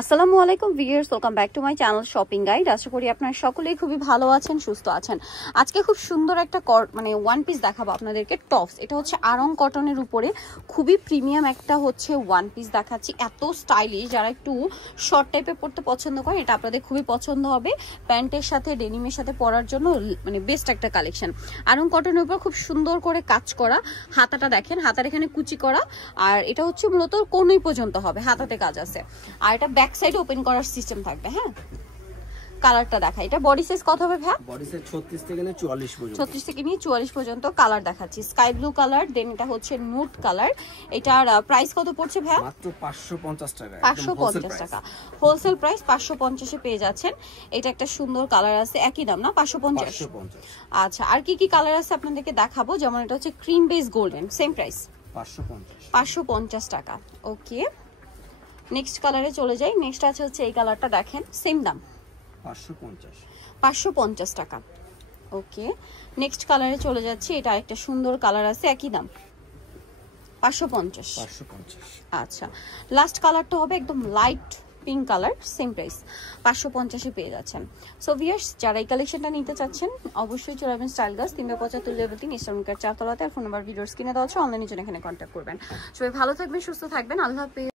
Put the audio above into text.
আসসালামু আলাইকুম viewers, welcome back to my channel shopping guide. আশা করি আপনারা সকলেই খুবই ভালো আছেন, সুস্থ আছেন। আজকে খুব সুন্দর একটা ওয়ান পিস দেখাবো আপনাদেরকে, টপস। এটা হচ্ছে আরং কটনের উপরে খুবই প্রিমিয়াম একটা হচ্ছে ওয়ান পিস দেখাচ্ছি, এত স্টাইলিশ। যারা একটু শর্ট টাইপে পরতে পছন্দ করেন এটা আপনাদের খুবই পছন্দ হবে। প্যান্টের সাথে ডেনিমের সাথে পরার জন্য বেস্ট একটা কালেকশন। আরং কটনের উপর খুব সুন্দর করে কাজ করা, হাতাটা দেখেন, হাতার এখানে কুচি করা, আর এটা হচ্ছে মূলত কোনই পর্যন্ত হবে, হাতাতে কাজ আছে। আর এটা ব্যাক সাইড ওপেন করার সিস্টেম থাকবে। হ্যাঁ, কালারটা দেখা, এটা বডি সাইজ কত হবে ভাই? বডি সাইজ 36 থেকে নিয়ে 44 পর্যন্ত। 36 থেকে নিয়ে 44 পর্যন্ত কালার দেখাচ্ছি। স্কাই ব্লু কালার, দেন এটা হচ্ছে নুড কালার। এটার প্রাইস কত পড়ছে ভাই? মাত্র 550 টাকা। 550 টাকা হোলসেল প্রাইস। 550 এ পেয়ে যাচ্ছেন। এটা একটা সুন্দর কালার আছে, একই দাম না? 550। আচ্ছা, আর কি কি কালার আছে আপনাদেরকে দেখাবো। যেমন এটা হচ্ছে cream base golden, same price 550 টাকা। ওকে, নেক্সট কালারে চলে যাই। নেক্সট আছে হচ্ছে এই কালারটা, দেখেন সেম দাম 550 টাকা। ওকে, নেক্সট কালারে চলে যাচ্ছি। এটা একটা সুন্দর কালার আছে, একই দাম 550। আচ্ছা, লাস্ট কালারটা হবে একদম light pink colour, same price 550 এ পেয়ে যাচ্ছেন। সো ভিউয়ার্স, যারা এই কালেকশনটা নিতে চাচ্ছেন অবশ্যই চলে আসবেন স্টাইল গার্লস 375 লেভেল 3 ইস্টার্ন কার 4 তলাতে। আর ফোন নাম্বার ভিডিওর স্ক্রিনে দেওয়া আছে, অনলাইনে জন্য এখানে কন্ট্যাক্ট করবেন। সবাই ভালো থাকবেন, সুস্থ থাকবেন, আল্লাহ হাফেজ।